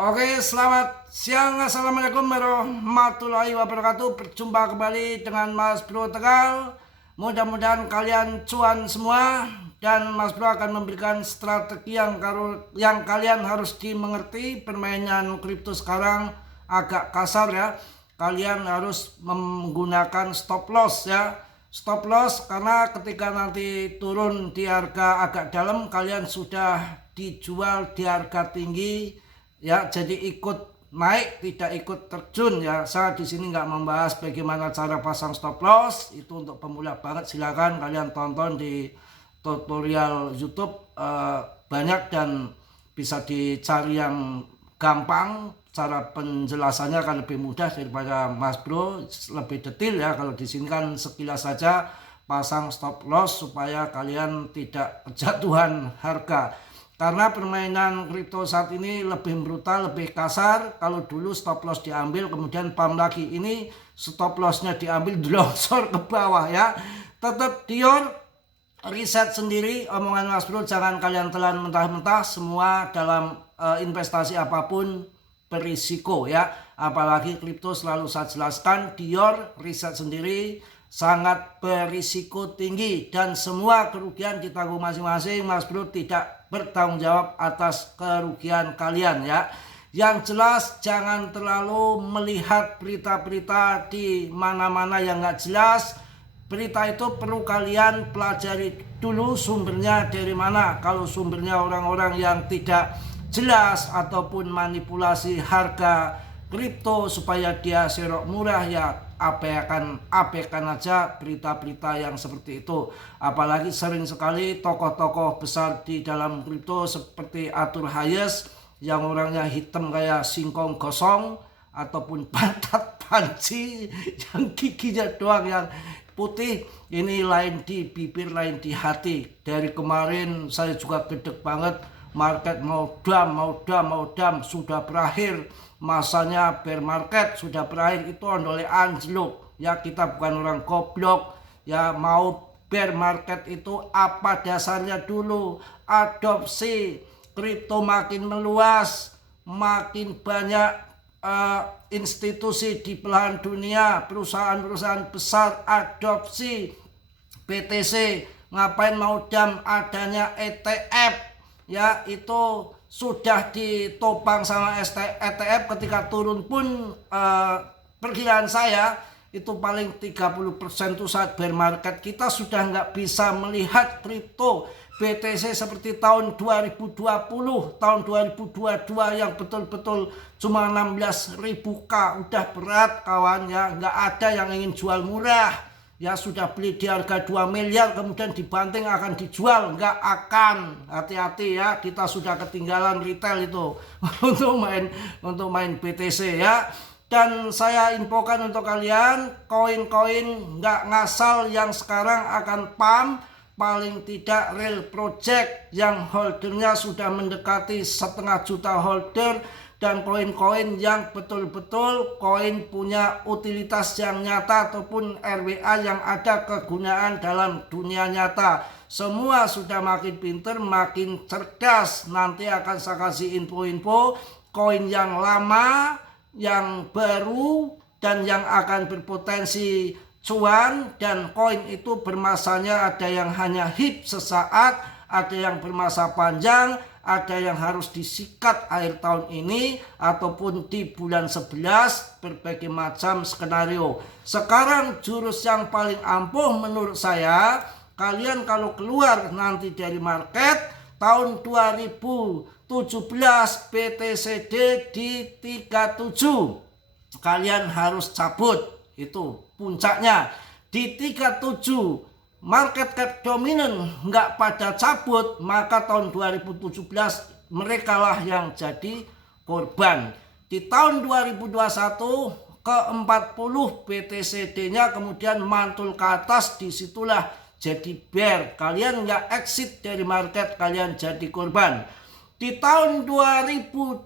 Oke, selamat siang. Assalamualaikum warahmatullahi wabarakatuh. Berjumpa kembali dengan Mas Bro Tegal. Mudah-mudahan kalian cuan semua. Dan Mas Bro akan memberikan strategi yang kalian harus dimengerti. Permainan kripto sekarang agak kasar ya. Kalian harus menggunakan stop loss ya. Stop loss karena ketika nanti turun di harga agak dalam, kalian sudah dijual di harga tinggi ya, jadi ikut naik tidak ikut terjun ya. Saya di sini nggak membahas bagaimana cara pasang stop loss, itu untuk pemula banget. Silakan kalian tonton di tutorial YouTube, banyak dan bisa dicari yang gampang. Cara penjelasannya akan lebih mudah daripada Mas Bro, lebih detail ya. Kalau di sini kan sekilas saja pasang stop loss supaya kalian tidak kejatuhan harga. Karena permainan kripto saat ini lebih brutal, lebih kasar. Kalau dulu stop loss diambil, kemudian pump lagi. Ini stop lossnya diambil, longsor ke bawah ya. Tetap Dior, riset sendiri omongan Mas Bro. Jangan kalian telan mentah-mentah. Semua dalam investasi apapun berisiko ya. Apalagi kripto selalu saya jelaskan. Dior, riset sendiri, sangat berisiko tinggi dan semua kerugian ditanggung masing-masing. Mas Bro tidak bertanggung jawab atas kerugian kalian ya. Yang jelas jangan terlalu melihat berita-berita di mana-mana yang nggak jelas. Berita itu perlu kalian pelajari dulu sumbernya dari mana. Kalau sumbernya orang-orang yang tidak jelas ataupun manipulasi harga kripto supaya dia serok murah, ya abaikan aja berita-berita yang seperti itu. Apalagi sering sekali tokoh-tokoh besar di dalam kripto seperti Arthur Hayes yang orangnya hitam kayak singkong gosong, ataupun pantat panci yang giginya doang yang putih. Ini lain di bibir, lain di hati. Dari kemarin saya juga gedeg banget, market mau dam sudah berakhir, masanya bear market sudah berakhir, itu ondole anjlok ya. Kita bukan orang goblok ya. Mau bear market itu apa dasarnya dulu? Adopsi kripto makin meluas, makin banyak institusi di belahan dunia, perusahaan-perusahaan besar adopsi BTC. Ngapain mau dam? Adanya ETF ya, itu sudah ditopang sama ETF. Ketika turun pun perkiraan saya itu paling 30% itu saat bear market. Kita sudah nggak bisa melihat kripto BTC seperti tahun 2020, tahun 2022 yang betul-betul cuma 16.000K. Udah berat kawan ya, nggak ada yang ingin jual murah ya. Sudah beli di harga 2 miliar kemudian dibanting akan dijual, nggak akan. Hati-hati ya, kita sudah ketinggalan retail itu untuk main BTC ya. Dan saya infokan untuk kalian, koin-koin nggak ngasal yang sekarang akan pump, paling tidak real project yang holdernya sudah mendekati 500 juta holder, dan koin-koin yang betul-betul koin punya utilitas yang nyata ataupun RWA yang ada kegunaan dalam dunia nyata. Semua sudah makin pinter, makin cerdas. Nanti akan saya kasih info-info koin yang lama, yang baru, dan yang akan berpotensi cuan. Dan koin itu bermasanya ada yang hanya hip sesaat, ada yang bermasa panjang, ada yang harus disikat akhir tahun ini ataupun di bulan 11, berbagai macam skenario. Sekarang jurus yang paling ampuh menurut saya, kalian kalau keluar nanti dari market tahun 2017 BTCD di 37, kalian harus cabut. Itu puncaknya di 37. Market cap dominan nggak pada cabut, maka tahun 2017 mereka lah yang jadi korban. Di tahun 2021 ke 40 BTCD-nya kemudian mantul ke atas, disitulah jadi bear. Kalian nggak exit dari market, kalian jadi korban. Di tahun 2025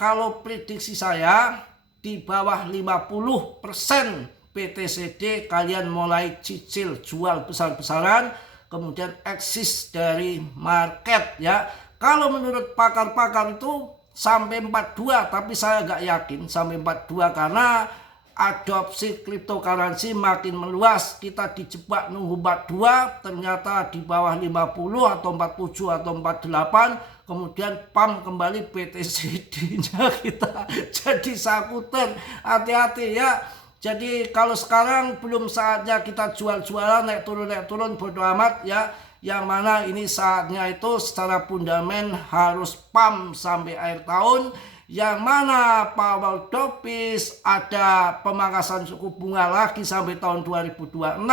kalau prediksi saya di bawah 50% BTCD kalian mulai cicil jual besar-besaran, kemudian eksis dari market ya. Kalau menurut pakar-pakar itu sampai 42, tapi saya nggak yakin sampai 42 karena adopsi cryptocurrency makin meluas. Kita dijebak nunggu 42, ternyata di bawah 50 atau 47 atau 48, kemudian pam kembali BTCD-nya kita jadi sakuter. Hati-hati ya. Jadi kalau sekarang belum saatnya kita jual-jualan naik turun bodo amat ya. Yang mana ini saatnya itu secara fundament harus pam sampai akhir tahun. Yang mana Powell dopis ada pemangkasan suku bunga lagi sampai tahun 2026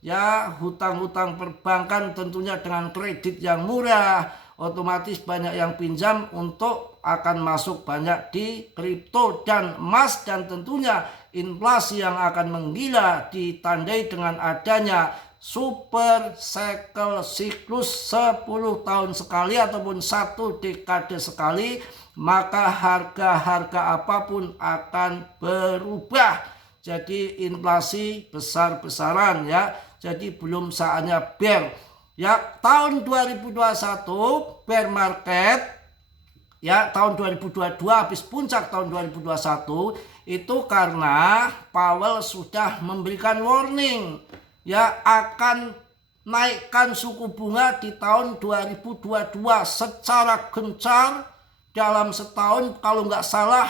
ya. Hutang-hutang perbankan tentunya dengan kredit yang murah, otomatis banyak yang pinjam untuk akan masuk banyak di kripto dan emas. Dan tentunya inflasi yang akan menggila ditandai dengan adanya super cycle siklus 10 tahun sekali ataupun 1 dekade sekali, maka harga-harga apapun akan berubah. Jadi inflasi besar-besaran ya. Jadi belum saatnya bear. Ya, tahun 2021 bear market ya, tahun 2022 habis puncak tahun 2021 itu karena Powell sudah memberikan warning ya akan naikkan suku bunga di tahun 2022 secara gencar dalam setahun, kalau nggak salah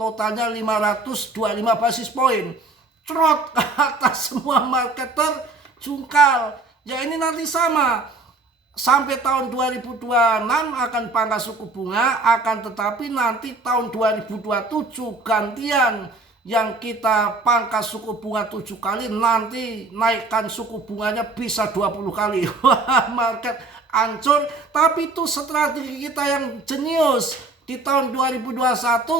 totalnya 525 basis point. Trot ke atas, semua marketer jungkal. Ya ini nanti sama. Sampai tahun 2026 akan pangkas suku bunga, akan tetapi nanti tahun 2027 gantian. Yang kita pangkas suku bunga 7 kali, nanti naikkan suku bunganya bisa 20 kali. Wah, market hancur. Tapi itu strategi kita yang jenius. Di tahun 2021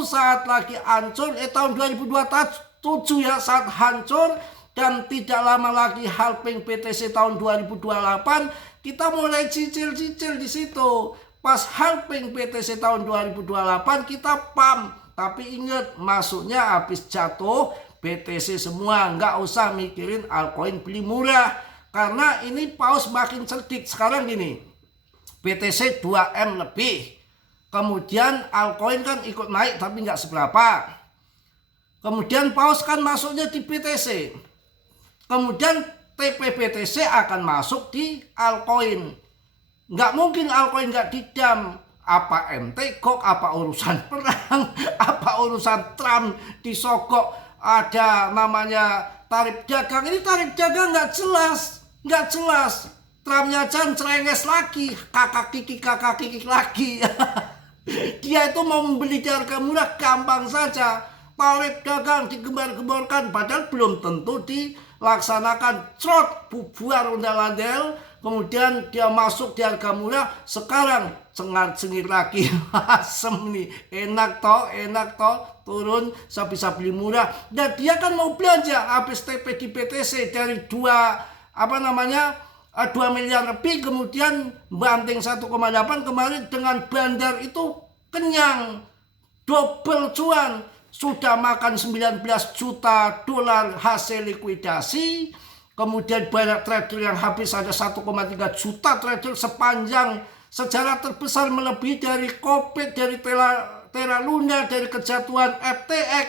saat lagi hancur, tahun 2027 ya saat hancur, dan tidak lama lagi halving BTC tahun 2028, kita mulai cicil-cicil di situ. Pas halving BTC tahun 2028 kita pam. Tapi ingat, masuknya habis jatuh BTC semua, nggak usah mikirin altcoin beli murah. Karena ini paus makin cerdik. Sekarang gini, BTC 2M lebih. Kemudian altcoin kan ikut naik tapi nggak seberapa. Kemudian paus kan masuknya di BTC. Kemudian TPBTC akan masuk di altcoin. Nggak mungkin altcoin nggak didam. Apa MT kok, apa urusan perang, apa urusan Trump disogok, ada namanya tarif dagang. Ini tarif dagang nggak jelas. Trumpnya Chan cerenges lagi, kakak kiki lagi. Dia itu mau membeli di harga murah gampang saja. Tarif dagang digembar-gemborkan, padahal belum tentu dilaksanakan. Trot, bubar ondel-ondel. Kemudian dia masuk di harga murah, sekarang cengar-cengir lagi. Asem nih, enak toh, turun bisa beli murah. Dan dia kan mau belanja habis TP di BTC dari 2 miliar lebih, kemudian banting 1,8 kemarin dengan bandar itu kenyang, double cuan. Sudah makan 19 juta dolar hasil likuidasi. Kemudian banyak trader yang habis, ada 1,3 juta trader sepanjang sejarah terbesar, melebihi dari Covid, dari Terra Luna, dari kejatuhan FTX.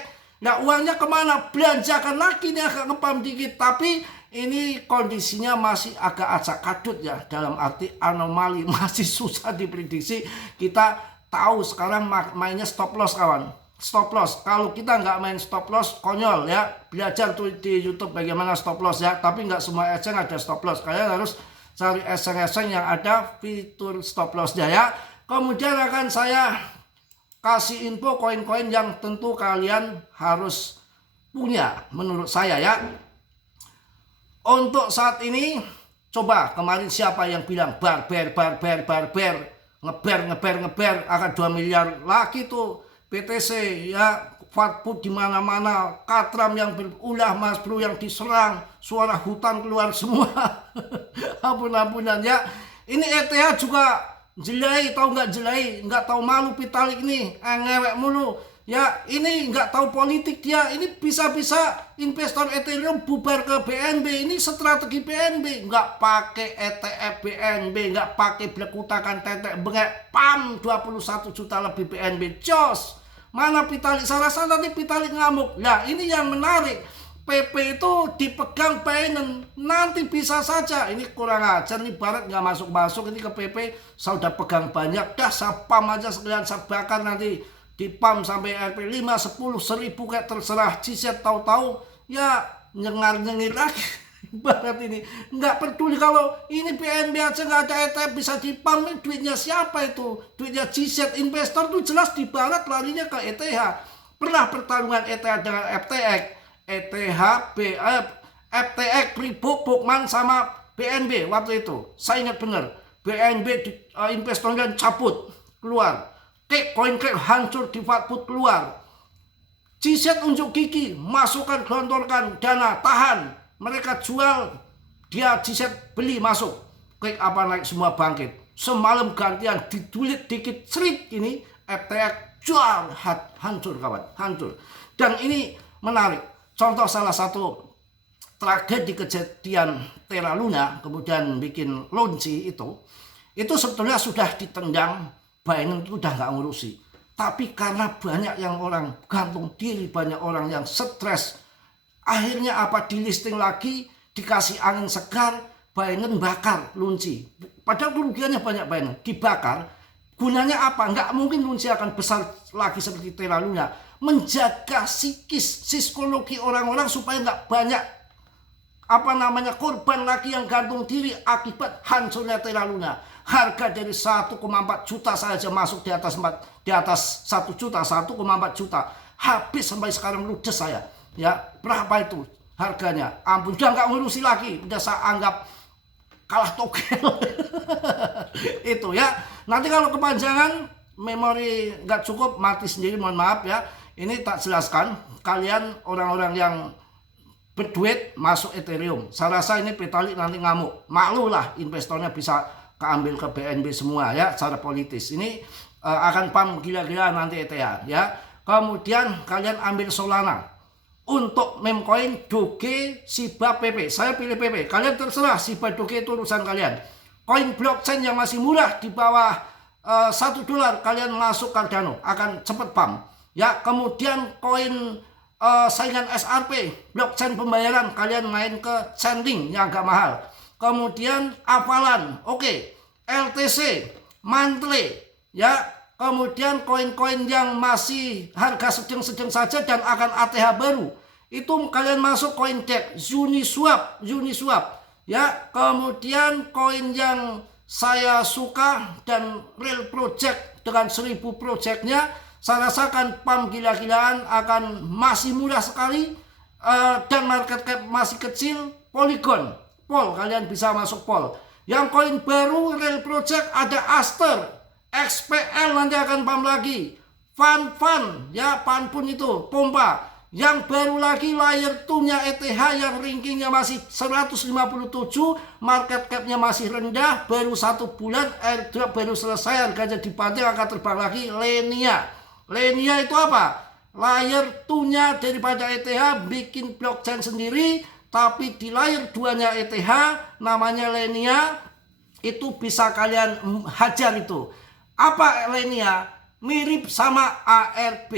Nah, uangnya kemana? Belanjakan lagi nih, agak ngepam dikit. Tapi ini kondisinya masih agak acak kadut ya, dalam arti anomali, masih susah diprediksi. Kita tahu sekarang mainnya stop loss kawan. Stop loss, kalau kita nggak main stop loss konyol ya. Belajar tuh di YouTube bagaimana stop loss ya. Tapi nggak semua exchange ada stop loss. Kalian harus cari exchange yang ada fitur stop lossnya ya. Kemudian akan saya kasih info koin-koin yang tentu kalian harus punya menurut saya ya. Untuk saat ini, coba kemarin siapa yang bilang bar ngeber akan 2 miliar lagi tuh BTC ya. Fatput di mana-mana, Katram yang berulah, Mas Bro yang diserang, suara hutan keluar semua. Ampun-ampunan ya. Ini ETH juga jelai, tahu nggak jelai, nggak tahu malu Vitalik nih, ngewek mulu. Ya ini nggak tahu politik dia, ini bisa-bisa investor Ethereum bubar ke BNB, ini strategi BNB, nggak pakai ETF BNB, nggak pakai belekutakan tetek bengek, pam 21 juta lebih BNB, jos. Mana Vitalik? Saya rasa nanti Vitalik ngamuk. Nah ini yang menarik, PP itu dipegang Binance, nanti bisa saja, ini kurang ajar nih Barat nggak masuk-masuk, ini ke PP saya udah pegang banyak, dah saya pam aja sekalian saya bakar nanti. Di pam sampai RP 5, 10, 1000 kayak terserah. Ciset tahu-tahu ya nyengar-nyengir lagi. Barat ini nggak peduli kalau ini PNB aja nggak ada ETF bisa di pam, duitnya siapa itu? Duitnya Ciset. Investor tuh jelas di Barat larinya ke ETH. Pernah pertarungan ETH dengan FTX, FTX Ribuk Bukman sama BNB waktu itu. Saya ingat benar, BNB investornya cabut keluar. Koin hancur, difatput keluar. Ciset unjuk gigi, masukkan, gelontorkan dana, tahan. Mereka jual, dia Ciset beli, masuk. Klik apa naik, semua bangkit. Semalam gantian, didulit dikit, serit ini, FTX jual, hancur kawan, hancur. Dan ini menarik. Contoh salah satu tragedi kejadian Terra Luna, kemudian bikin launching itu sebetulnya sudah ditendang. Binance itu udah nggak ngurusi, tapi karena banyak yang orang gantung diri, banyak orang yang stres, akhirnya apa, di listing lagi, dikasih angin segar, Binance bakar Lunci. Padahal kerugiannya banyak, Binance dibakar. Gunanya apa? Nggak mungkin Lunci akan besar lagi seperti Terra Luna. Menjaga psikologi orang-orang supaya nggak banyak korban lagi yang gantung diri akibat hancurnya Terra Luna. Harga dari 1,4 juta saja masuk di atas 1 juta, 1,4 juta. Habis sampai sekarang ludes saya. Ya, berapa itu harganya? Ampun, udah nggak ngurusi lagi. Udah saya anggap kalah togel. Itu ya. Nanti kalau kepanjangan, memori nggak cukup, mati sendiri, mohon maaf ya. Ini tak jelaskan. Kalian orang-orang yang berduit masuk Ethereum. Saya rasa ini Vitalik nanti ngamuk. Malu lah investornya bisa keambil ke BNB semua ya, secara politis. Ini akan pam gila-gila nanti ETH ya. Kemudian kalian ambil Solana. Untuk meme coin Doge, Shiba, PP. Saya pilih PP. Kalian terserah, Shiba, Doge itu urusan kalian. Koin blockchain yang masih murah di bawah $1 kalian masuk Cardano, akan cepet pam. Ya, kemudian koin saingan SRP, blockchain pembayaran, kalian main ke Chainlink yang agak mahal. Kemudian Avalan, oke, LTC, Mantle, ya. Kemudian koin-koin yang masih harga sedang-sedang saja dan akan ATH baru, itu kalian masuk CoinDesk, Uniswap, ya. Kemudian koin yang saya suka dan real project dengan 1000 projectnya, saya rasakan pam gila-gilaan akan masih murah sekali dan market cap masih kecil. Polygon. Kalian bisa masuk Pol. Yang koin baru real project ada Aster, XPL nanti akan pam lagi. Fan ya, Fan pun itu pompa. Yang baru lagi layer 2-nya ETH yang rankingnya masih 157, market capnya masih rendah, baru 1 bulan, airdrop baru selesai, harganya dibanting akan terbang lagi. Lenia itu apa? Layer 2-nya daripada ETH bikin blockchain sendiri. Tapi di layer 2-nya ETH namanya Lenia, itu bisa kalian hajar itu. Apa Lenia? Mirip sama ARB,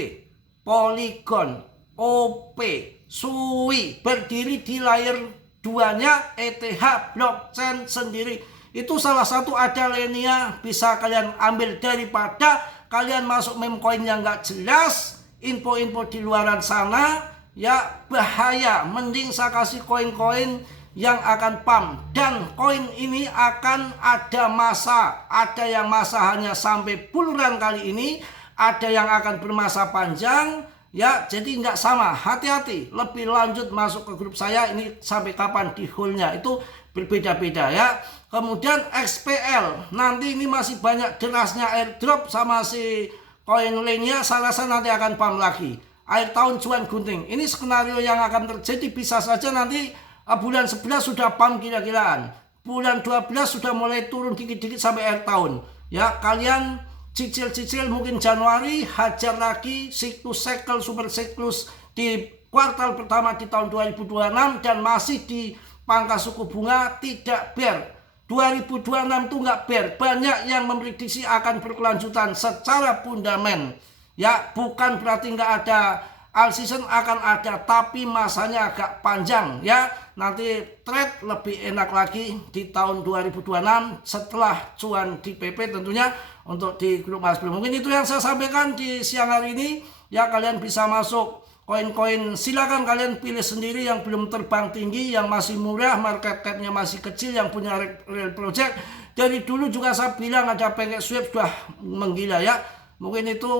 Polygon, OP, Sui, berdiri di layer 2-nya ETH blockchain sendiri. Itu salah satu ada Lenia, bisa kalian ambil daripada kalian masuk meme coin yang nggak jelas, info-info di luaran sana. Ya bahaya, mending saya kasih koin-koin yang akan pam. Dan koin ini akan ada masa, ada yang masa hanya sampai puluhan kali ini, ada yang akan bermasa panjang. Ya, jadi nggak sama, hati-hati. Lebih lanjut masuk ke grup saya, ini sampai kapan di hold-nya itu berbeda-beda ya. Kemudian XPL, nanti ini masih banyak derasnya airdrop sama si koin lainnya, saya rasa nanti akan pam lagi. Akhir tahun cuan gunting. Ini skenario yang akan terjadi, bisa saja nanti bulan 11 sudah pam gila-gilaan. Bulan 12 sudah mulai turun dikit-dikit sampai akhir tahun. Ya, kalian cicil-cicil mungkin Januari, hajar lagi siklus cycle super siklus di kuartal pertama di tahun 2026 dan masih di pangkas suku bunga tidak bear. 2026 itu nggak bear. Banyak yang memprediksi akan berkelanjutan secara fundament. Ya, bukan berarti nggak ada all season, akan ada, tapi masanya agak panjang ya. Nanti trade lebih enak lagi di tahun 2026 setelah cuan di PP tentunya untuk di grup Mas Bro. Mungkin itu yang saya sampaikan di siang hari ini ya. Kalian bisa masuk koin-koin, silakan kalian pilih sendiri yang belum terbang tinggi, yang masih murah, market capnya masih kecil, yang punya real project. Dari dulu juga saya bilang ada pancake swap sudah menggila ya. Mungkin itu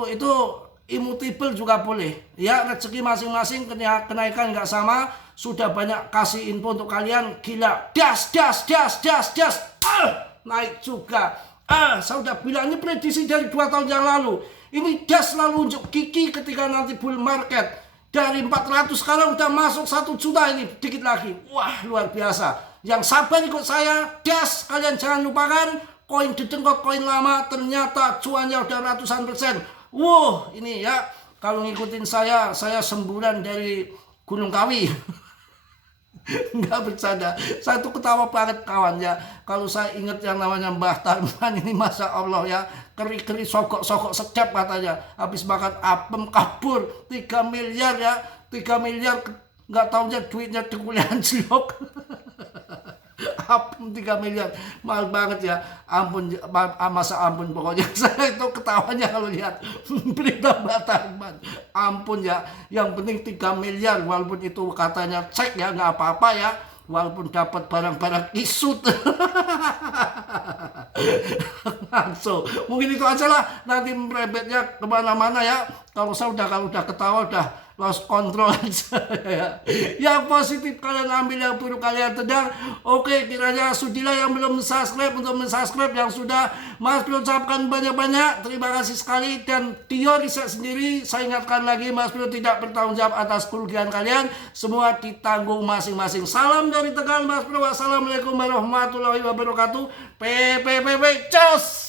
immutable juga boleh ya, rezeki masing-masing, kenaikan nggak sama. Sudah banyak kasih info untuk kalian, gila, das naik juga. Saya udah bilang ini prediksi dari 2 tahun yang lalu. Ini das lalu unjuk gigi ketika nanti bull market. Dari 400 sekarang udah masuk 1 juta, ini dikit lagi. Wah, luar biasa. Yang sabar ikut saya, das, kalian jangan lupakan koin dedengkot, koin lama, ternyata cuannya udah ratusan persen. Wow, ini ya, kalau ngikutin saya semburan dari Gunung Kawi. Nggak bercanda, saya tuh ketawa banget kawan ya. Kalau saya ingat yang namanya Mbah Tarman ini, Masya Allah ya, keri-keri sokok sedap katanya. Habis makan apem kabur 3 miliar ya, 3 miliar nggak tahunya duitnya dekuliahan cilok. Apem 3 miliar, mahal banget ya. Ampun, masa ampun pokoknya. Saya itu ketawanya kalau lihat berita Mbah Tarman. Ampun ya, yang penting 3 miliar walaupun itu katanya cek ya, nggak apa-apa ya. Walaupun dapat barang-barang isut. So, mungkin itu aja lah, nanti merebetnya kemana-mana ya. Kalau udah ketawa udah lost control aja ya. Yang positif kalian ambil, yang buruk kalian tendang. Oke, kiranya sudilah yang belum subscribe untuk mensubscribe, yang sudah Mas Bro ucapkan banyak-banyak terima kasih sekali. Dan Tio riset sendiri, saya ingatkan lagi, Mas Bro tidak bertanggung jawab atas kerugian kalian, semua ditanggung masing-masing. Salam dari Tegal Mas Bro, wassalamualaikum warahmatullahi wabarakatuh. PPPP, cus.